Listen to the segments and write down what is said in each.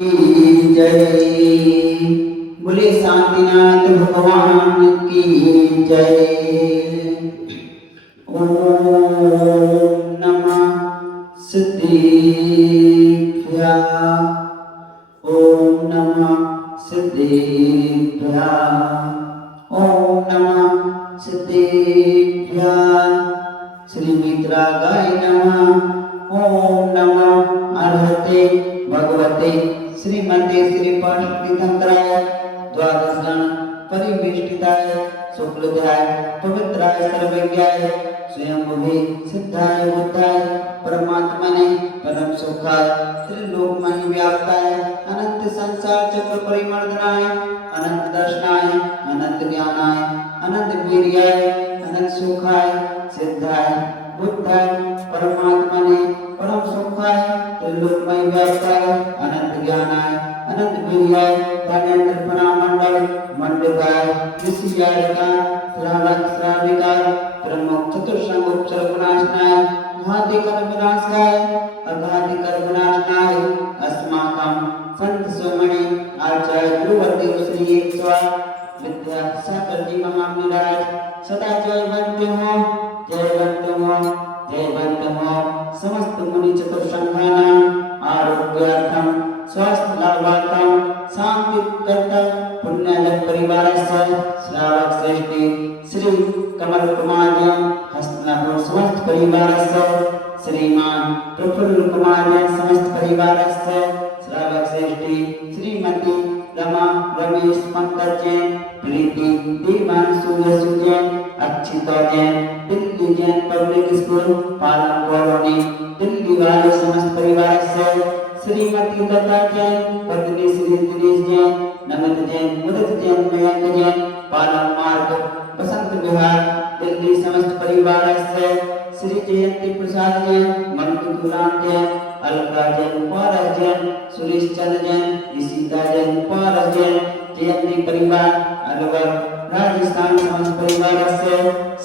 की जय। बोले शांतिनाथ भगवान की जय। ओम नमः सिद्धिभ्यां। ओम नमः सिद्धिभ्यां। ओम नमः सिद्धिभ्यां। श्री मित्रागाय नमः। ओम नमः अर्हते भगवते श्रीमते श्रीपाठतीर्थंकराय द्वादशगण परिवेष्टिताय शुक्लध्याय पवित्राय सर्वज्ञाय स्वयंभुवे सिद्धाय बुद्धाय परमात्मने परम सुखाय त्रिलोकमय व्याप्ताय अनंत संसार चक्र परिमर्दनाय अनंत दर्शनाय अनंत ज्ञानाय अनंत वीर्याय अनंत सुखाय सिद्धाय बुद्धाय परमात्मने परम सुखाय त्रिलोकमय व्याप्ताय अनंत ज्ञानाय अनंत वीर्याय धनेन्द्र मंडल मंडकाय ऋषियारिका श्रावक श्राविकाय प्रमुख चतुर्संग उपसर्ग विनाशनाय घाति कर्म विनाशकाय अघाति कर्म विनाशनाय अस्माकं संत सोमणि आचार्य गुरुवर्देव श्री एक विद्या सागर जी महामनिराज सदा जयवंत हो जयवंत हो जयवंत हो। समस्त मुनि चतुर्संघानां आरोग्यार्थं स्वास्थ्य लाभार्थं शांतिकर्तः पुण्यलय परिवारस्य श्रावक श्रेष्ठी श्री कमल कुमार हस्तनापुर समस्त परिवारस्य श्रीमान प्रफुल्ल कुमार समस्त परिवारस्य श्रावक श्रेष्ठी Shrimati Rama Ramesh Pankaj Jain Preeti Divanshu Yashu Jain Akshita Jain Delhi Jain public school Palam colony Delhi वाले समस्त परिवार से श्रीमती लता जैन पत्नी श्री दिनेश जैन नमित जैन मुदित जैन मयंक जैन पालम मार्ग बसंत विहार दिल्ली समस्त परिवार से श्री जयंती प्रसाद जैन मनकुत गुलाम जैन अलका जैन पारस जैन सुरेश चंद्र जैन ईशिता जैन पारस जैन जयंती परिवार अलवर राजस्थान समस्त परिवार से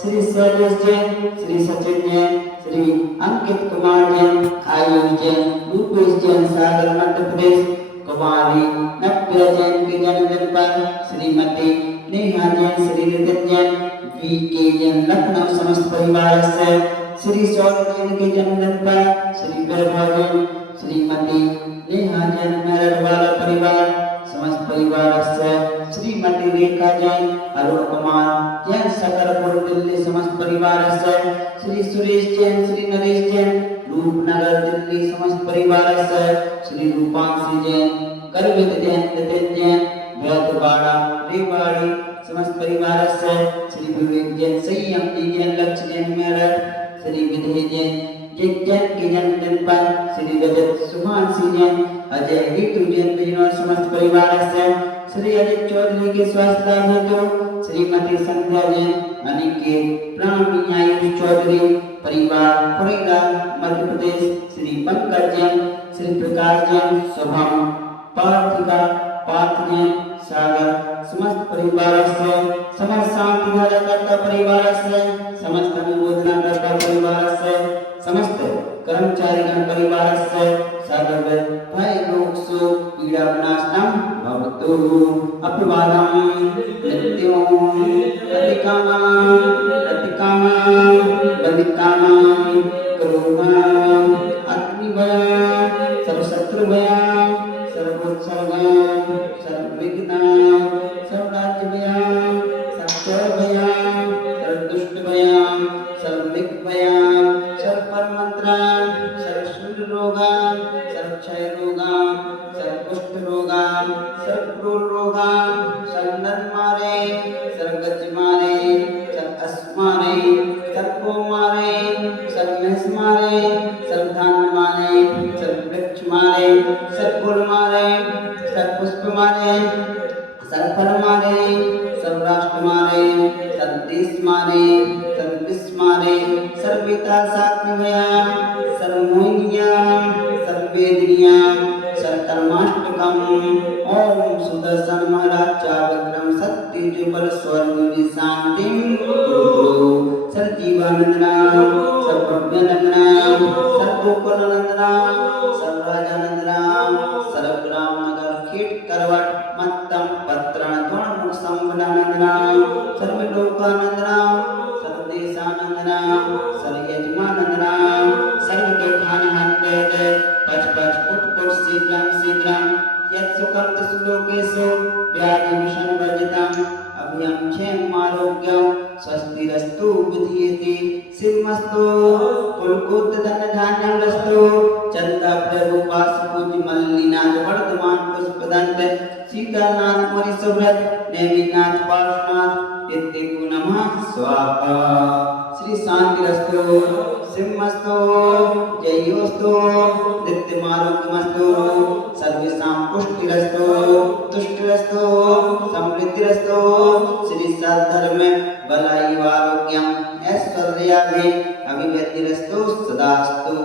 श्री शैलेश जैन श्री सचिन जैन श्री अंकित कुमार जैन आयुष जैन रूपेश जैन सागर मध्य प्रदेश कुमारी नव्या जैन के जन्मदिन पर श्रीमती नेहा जैन श्री नितिन जैन वी के जैन लखनऊ समस्त परिवार से श्री सौरभ जैन के जन्मदिन पर श्री वैभव जैन श्रीमती नेहा जैन मेरठ वाला परिवार समस्त परिवार से श्रीमती रेखा जैन अरुण कुमार जैन सकरपुर दिल्ली समस्त परिवार से श्री सुरेश जैन श्री नरेश जैन रूपनगर दिल्ली समस्त परिवार से श्री रूपांशी जैन करवित जैन नितिन जैन बैतवाड़ा रेवाड़ी समस्त परिवार से श्री विवेक जैन संयम जैन लक्ष्य जैन मेरठ श्री विधि जैन जैन के जन्मदिन पर श्री रजत सुभांशी जैन अजय ऋतु जैन बिजनौर समस्त परिवार से श्री अजय चौधरी के स्वास्थ्य लाभ हेतु श्रीमती संध्या जैन अनिकेत प्राणी आयुष चौधरी परिवार पुरेला मध्य प्रदेश श्री पंकज जैन श्री प्रकाश जैन शुभम पार्थिका पार्थ जैन सागर समस्त परिवार से समस्त शांति धारा करता परिवार से समस्त अनुमोदना करता परिवार से समस्त कर्मचारी गण परिवार से सागर भय रोग शोक पीड़ा विनाशनम भवतु अपिवादम नित्यं प्रतिकामं बलिकामं करुणां अग्निभयं सर्वशत्रुभयं सर्वोत्सर्गं सर्वविघ्नं सर्वराज्यभयं सर्वभयं सर्वदुष्टभयं सर्वदिग्भयं सर्वपरमंत्रां सर्वशूलरोगां सर्वक्षयरोगां सर्वकुष्ठरोगां सर्वक्रूररोगां सर्वनरमारे सर्वगतिमारे सर्वअस्मारे सर्वकोमारे सर्वमहस्मारे सर्वधान्यमारे सर्ववृक्षमारे सर्वफूलमारे सर्वपुष्पमारे सर्वफलमारे सर्वराष्ट्रमारे सर्वदेशमारे सर्वविश्वमारे सर्वविता सात्मया सर्वमोहिन्या सर्ववेदिन्या सर्वकर्माष्टकम् ओम सुदर्शन महाराज विक्रम सत्य जुबल स्वर्ग शांतिं सर्वजीवानंदना सर्वभव्यनंदना सर्वोपनंदना सर्वराजानंदना सर्वग्राम कीट करवट मत्तम पत्रण गुण संवदनंदना सर्वलोकानंदना सर्वदेशानंदना सर्वयजमानंदना सर्वदुःखानहन्ते पच पच पुट पुट शीघ्रं शीघ्रं यत्सुखं तिसुलोकेषु व्याधिविषणवर्जितम् अभयं क्षेमम् आरोग्यं स्वस्तिरस्तु बुद्धियेति सिंहस्तु कुलकुलधनधान्यमस्तु चंदा प्रभु पास पूज्य मल्लिनाथ वर्धमान पुष्पदंत सीतानाथ मणिसुव्रत नेमिनाथ पार्श्वनाथ इत्येकु नमः स्वाहा श्री शांतिरस्तु सिंहस्तु जयोस्तु नित्यमारोग्यमस्तु सर्वेषां पुष्टिरस्तु तुष्टिरस्तु समृद्धिरस्तु श्री सद्धर्म बलायु आरोग्यम ऐश्वर्याभि अभिवृद्धिरस्तु सदास्तु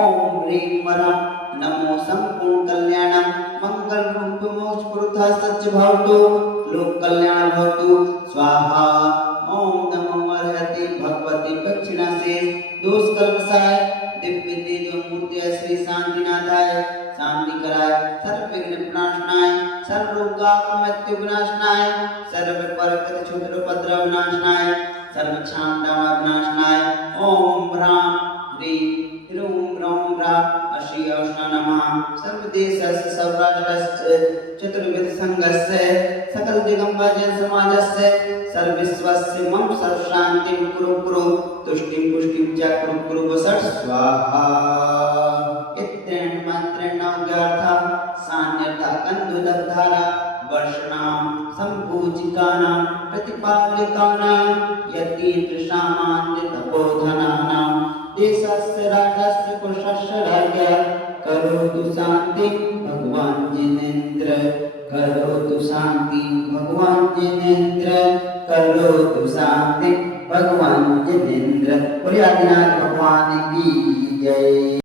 ओम ह्रीं वरं नमो संपूर्ण कल्याणं मंगल रूप मोक्ष पुरुषा सच्च भवतु लोक कल्याण भवतु स्वाहा ओम नमो अर्हति भगवती दक्षिणासे दोष कल्पसाय दिव्य तेजो मूर्ति श्री शांतिनाथाय शांति कराय सर्व विघ्न विनाशनाय सर्व रोग मृत्यु विनाशनाय सर्व परकत क्षुद्र उपद्रव विनाशनाय सर्व छांदा विनाशनाय ओम ह्रां ह्रीं ह्रूं ह्रौं ह्रां अश्री औष्णा नमः सर्वदेशस्य सर्वराष्ट्रस्य चतुर्विध संघस्य सकल दिगंबर जन समाजस्य सर्वविश्वस्य मम सर्वशान्तिं कुरु कुरु तुष्टिं पुष्टिं च कुरु कुरु वसत् स्वाहा इत्रेण मंत्रेण नवग्यार्था सान्यथा कंदुदधारा वर्षणां संपूजिकानां प्रतिपालिकानां यतीन्द्रसामान्य तपोधनानां देशस्य राजस्य कुशस्य राज्ञः करोतु शांति भगवान जिनेन्द्र करोतु शांति भगवान जिनेन्द्र करोतु शांति भगवान जिनेन्द्र बोलिए आदिनाथ भगवान की जय।